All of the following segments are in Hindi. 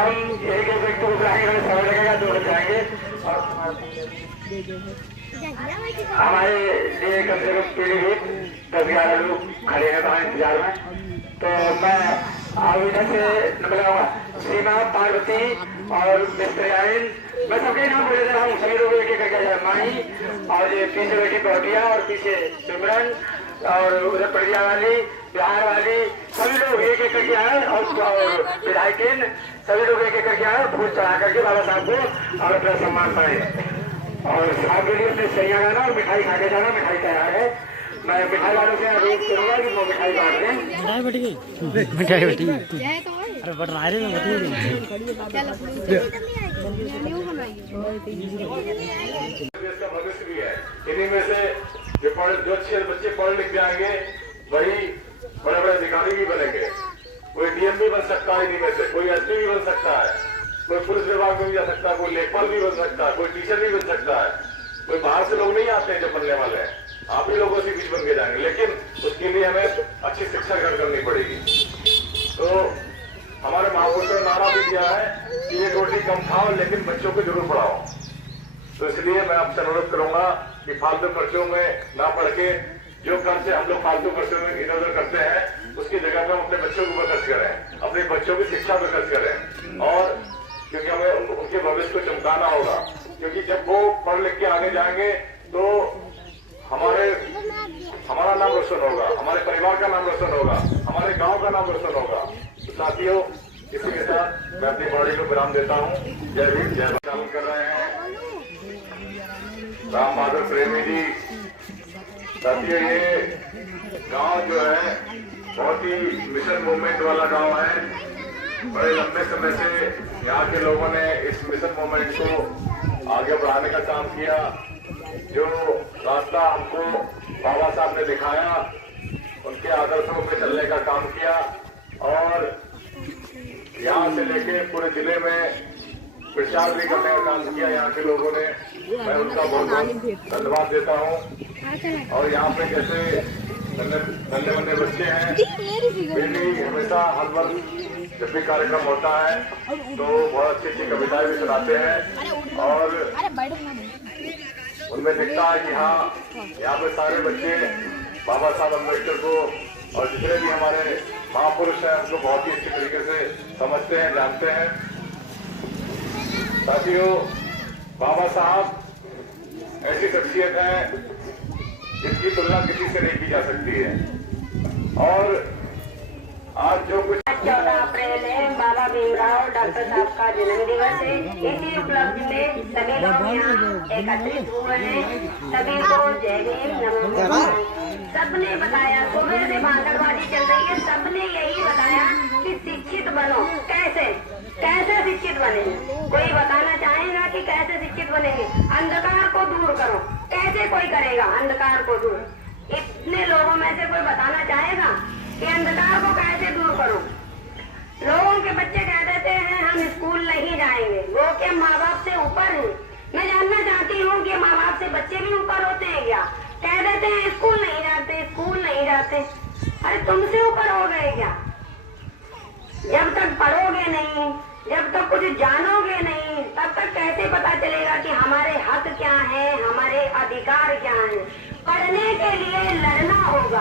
हम एक एक व्यक्ति को बुलाएंगे, समय लगेगा, 2 बजे आएंगे और हमारे लिए कम से कम पीढ़ीभूत 10-11 लोग खड़े हैं वहाँ इंतजार में। तो मैं अब इधर से नंबर लगाऊंगा, सीमा, पार्वती और मिस्टर आयन, मैं सबके नाम बोले दे रहा हूँ, सभी लोग एक एक करके, माही और ये पीछे बैठी पौटिया और पीछे सिमरन और उधर पड़िया वाली, बिहार वाली, सभी लोग एक एक करके आए और विधायक सभी लोग एक एक करके आए, फूल चढ़ा करके बाबा साहब को और अपना सम्मान पाए। और साहब के लिए अपने सैया गाना और मिठाई खा के जाना, मिठाई तैयार है। मैं मिठाई वालों से अनुरोध करूंगा कि वो मिठाई बांट दें। मिठाई बट गई, मिठाई बटी, अरे बट रहा है इसका भविष्य भी है। इन्हीं में से जो अच्छे बच्चे पढ़ लिख जाएंगे वही बड़े बड़े अधिकारी भी बनेंगे। कोई डीएम भी बन सकता है इन्हीं में से, कोई एसपी भी बन सकता है, कोई पुलिस विभाग में भी जा सकता है, कोई लेखपाल भी बन सकता है, कोई टीचर भी बन सकता है। कोई बाहर से लोग नहीं आते हैं जो बनने वाले हैं, आप ही लोगों से बीच बन के जाएंगे, लेकिन उसके लिए हमें अच्छी शिक्षा ग्रहण करनी पड़ेगी। तो हमारे महापुरुषों ने नारा भी दिया है कि 1 रोटी कम खाओ लेकिन बच्चों को जरूर पढ़ाओ। तो इसलिए मैं आपसे अनुरोध करूंगा कि फालतू खर्चों में ना पड़ के, जो खर्चे हम लोग फालतू खर्चों में इधर उधर करते हैं उसकी जगह पर हम अपने बच्चों के ऊपर खर्च करें, अपने बच्चों की शिक्षा पर खर्च करें। और क्योंकि हमें उनके भविष्य को चमकाना होगा, क्योंकि जब वो पढ़ लिख के आगे जाएंगे तो हमारा नाम रोशन होगा, हमारे परिवार का नाम रोशन होगा, हमारे गांव का नाम रोशन होगा। तो साथियों, इसी के साथ मैं अपनी बॉडी को विराम देता हूँ। जय भीम, जय चालन कर रहे हैं राम बहादुर प्रेमी जी। साथियों, ये गांव जो है बहुत ही मिशन मूवमेंट वाला गांव है। बड़े लंबे समय से यहाँ के लोगों ने इस मिशन मूवमेंट को आगे बढ़ाने का काम किया। जो रास्ता हमको बाबा साहब ने दिखाया, उनके आदर्शों पे चलने का काम किया और यहाँ से लेके पूरे जिले में प्रचार भी करने का काम किया यहाँ के लोगों ने। मैं उनका बहुत बहुत धन्यवाद देता हूँ। और यहाँ पे जैसे नन्हे मुन्ने बच्चे हैं, वे भी हमेशा हर वर्ष जब भी कार्यक्रम होता है तो बहुत अच्छी अच्छी कविताएं भी सुनाते हैं और उनमें दिखता है कि हाँ, यहाँ पे सारे बच्चे बाबा साहब अम्बेडकर को और जितने भी हमारे महापुरुष हैं उनको बहुत ही अच्छी तरीके से समझते हैं, जानते हैं। साथियों, बाबा साहब ऐसी शख्सियत है जिसकी तुलना किसी से नहीं की जा सकती है। और आज जो कुछ 14 अप्रैल है, बाबा भीमराव डॉक्टर साहब का जन्म दिवस है। इसी उपलब्धि में सभी लोग यहाँ एकत्रित हुए हैं। सभी को जय भीम, नमो। सबने बताया, सुबह से भागड़बाजी चल रही है, सबने यही बताया कि शिक्षित बनो। कैसे शिक्षित बनेंगे? कोई बताना चाहेगा कि कैसे शिक्षित बनेंगे? अंधकार को दूर करो। कैसे कोई करेगा अंधकार को दूर? इतने लोगों में से कोई बताना चाहेगा कि अंधकार को कैसे दूर करो? लोगों के बच्चे कह देते हैं हम स्कूल नहीं जाएंगे, वो क्या माँ बाप से ऊपर है? मैं जानना चाहती हूँ कि माँ बाप से बच्चे भी ऊपर होते हैं क्या? कह देते हैं स्कूल नहीं जाते, स्कूल नहीं जाते। अरे तुमसे ऊपर हो गए क्या? जब तक पढ़ोगे नहीं, जब तक कुछ जानोगे नहीं, तब तक कैसे पता चलेगा कि हमारे हक क्या है, हमारे अधिकार क्या है? पढ़ने के लिए लड़ना होगा,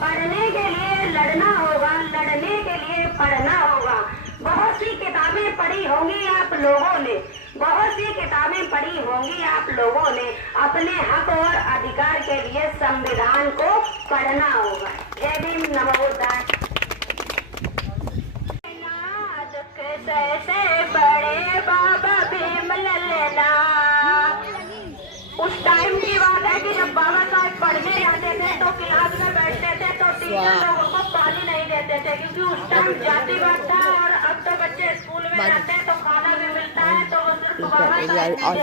पढ़ने के लिए लड़ना होगा, लड़ने के लिए पढ़ना होगा। बहुत सी किताबें पढ़ी होंगी आप लोगों ने, बहुत सी किताबें पढ़ी होंगी आप लोगों ने। अपने हक और अधिकार के लिए संविधान को पढ़ना होगा। जय भीम, नमो बुद्धाय। कैसे बड़े बाबा भीम ललना। उस टाइम की बात है कि जब बाबा साहब पढ़ने जाते थे तो क्लास में बैठते थे तो टीचर लोगों को पानी नहीं देते थे, क्योंकि उस टाइम जातिवाद था। और अब तो बच्चे स्कूल में जाते हैं तो खाना भी मिलता है, तो वो सिर्फ बाबा साहब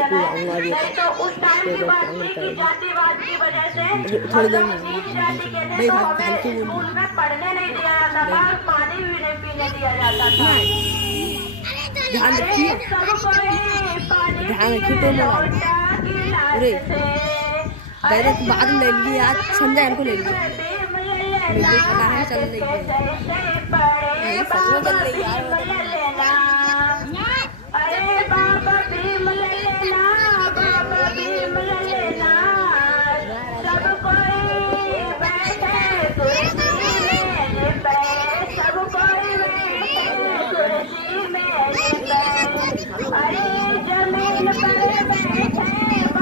नहीं, तो उस टाइम की बात थी कि जातिवाद की वजह से नीच जाति के थे तो हमें स्कूल में पढ़ने नहीं दिया जाता था और पानी भी नहीं पीने दिया जाता था। ध्यान रखिए, डायरेक्ट बाद में ले लीजिए, आज संजय इनको ले लीजिए, मुझे पता है चल रही है, सच में चल रही है यार।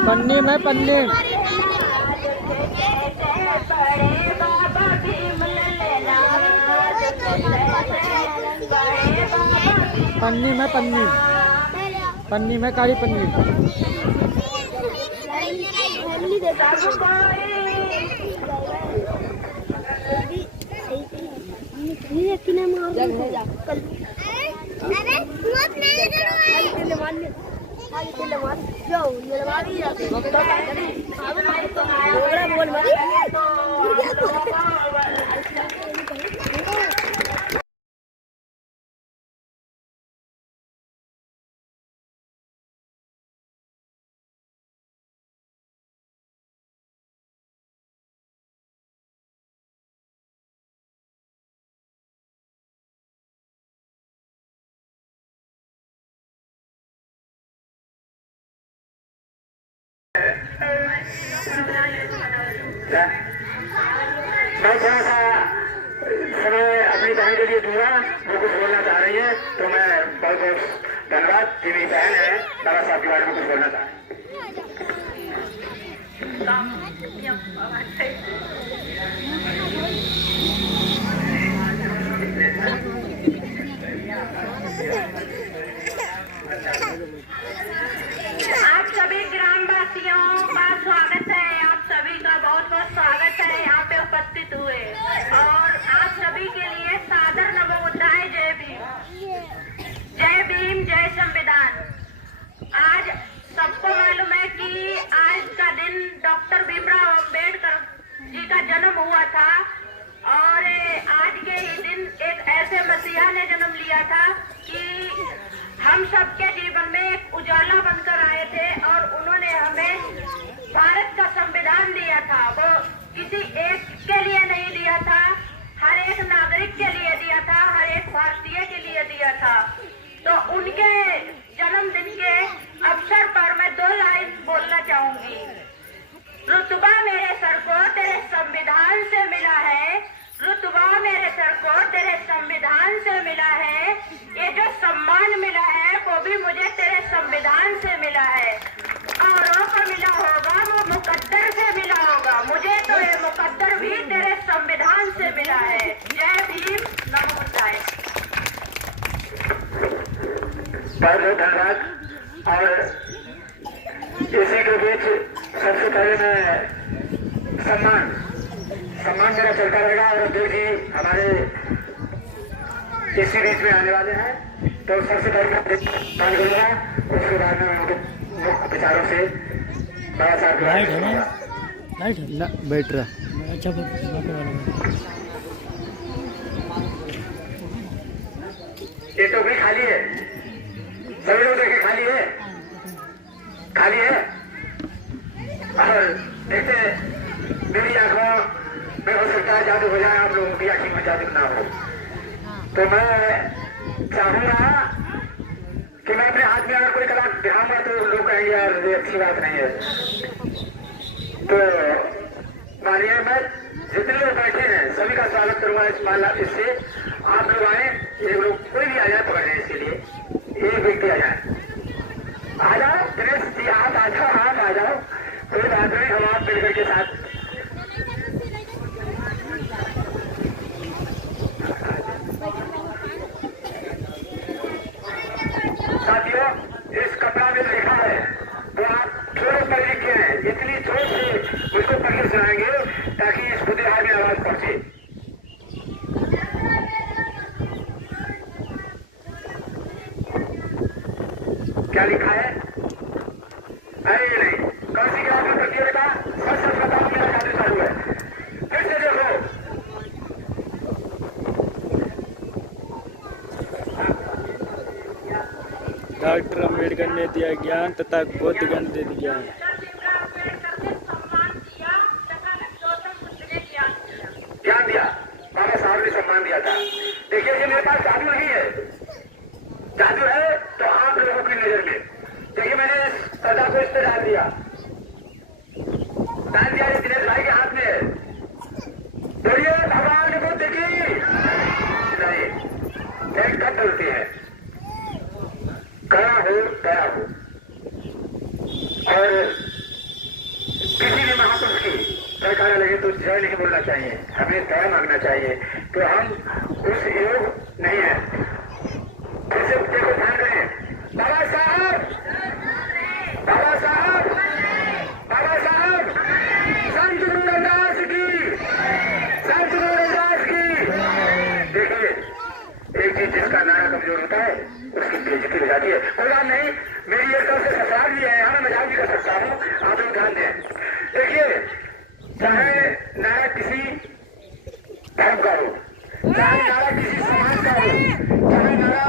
पन्नी में पन्नी पन्नी में पन्नी पन्नी में काली पन्नी मैं थोड़ा सा समय अपनी बहन के लिए दूंगा, वो कुछ बोलना चाह रही है, तो मैं बहुत बहुत धन्यवाद। मेरी बहन है, बाबा साहब के बारे में कुछ बोलना चाह रही है। आप सभी ग्रामवासियों का स्वागत है। आप सभी का बहुत बहुत स्वागत है यहाँ पे उपस्थित हुए, और आप सभी के लिए सादर नमोबुद्धाय। जय भीम, जय भीम, जय संविधान। आज सबको मालूम है कि आज का दिन डॉक्टर भीमराव अंबेडकर जी का जन्म हुआ था, और आज के ही दिन एक ऐसे मसीहा ने जन्म लिया था कि हम सबके जीवन में एक उजाला बनकर आए थे, और उन्होंने हमें भारत का संविधान दिया था। वो किसी एक के लिए नहीं दिया था, हर एक नागरिक के लिए दिया था, हर एक भारतीय के लिए दिया था। तो उनके जन्मदिन के अवसर पर मैं 2 लाइन बोलना चाहूंगी। रुतबा मेरे सर को तेरे संविधान से मिला है, रुतबा मेरे सर को तेरे संविधान से मिला है, ये जो सम्मान मिला है वो भी मुझे तेरे संविधान से मिला है। औरों को मिला होगा वो मुकद्दर से मिला होगा, मुझे तो ये मुकद्दर भी तेरे संविधान से मिला है। जय भीम, नमो बुद्धाय। बहुत बहुत धन्यवाद। और इसी के बीच सबसे पहले मैं सम्मान मेरा चलता रहेगा, और देखिए हमारे इसी बीच में आने वाले हैं, तो सबसे पहले मैं बात करूँगा, उसके बाद में उनके मुख्य विचारों से बड़ा साहब बैठ रहा। अच्छा ये तो भी खाली है, सभी लोग देखे खाली है, खाली है। और देखते मेरी आंखों में हो सकता है जादू हो जाए, आप लोगों की आंखों में जादू ना हो। तो मैं चाहूंगा कि मैं अपने हाथ में अगर कोई कला दिखाऊंगा तो लोग कहेंगे यार ये अच्छी बात नहीं है। तो मानिए मैं जितने लोग बैठे हैं सभी का स्वागत करूंगा इस माला इससे। आप लोग आए, एक लोग कोई भी आ जाए पकड़े इसके लिए, एक व्यक्ति आ जाए, आ जाओ दिनेश जी, आप आ जाओ, आप आ जाओ, कोई बात नहीं, हम आप मिलकर के साथ। साथियों, इस कपड़ा में लिखा है तो आप थोड़े पढ़े लिखे हैं, इतनी जोर से मुझको पढ़ के सुनाएंगे ताकि इस बुद्धिहार में आवाज पहुंचे। क्या लिखा है? अरे नहीं, कौन सी क्लास में प्रतियोगिता? सच बताओ, मेरा जादू चालू है, फिर से देखो। डॉक्टर अम्बेडकर ने दिया ज्ञान तथा बोधगण दे दिया। ज्ञान दिया, बाबा साहब ने सम्मान दिया था। देखिए जी, मेरे पास जादू नहीं है, जादू है तो आप लोगों की नजर में। देखिए मैंने सदा को इस पे डाल दिया, ये दिनेश भाई के हाथ में है। बोलिए भगवान के बुद्ध की नहीं, एक कब बोलती है, कड़ा हो। और किसी भी महापुरुष की सरकार लगे तो जय नहीं बोलना चाहिए, हमें दया मांगना चाहिए। तो हम उस योग नहीं है। इसे देखो, ध्यान करें। बाबा साहब, बाबा साहब, बाबा साहब, संत गुरु रविदास की, संत गुरु रविदास की। देखिए, एक चीज जिसका नारा कमजोर होता है उसकी बेइज्जती हो जाती है। कोई बात नहीं, मेरी एक तरफ से ससुराल भी है, यहाँ मैं मजाक भी कर सकता हूँ, आप लोग ध्यान दें। देखिए, चाहे नारा किसी धर्म का हो, चाहे नारा किसी समाज का हो, चाहे नारा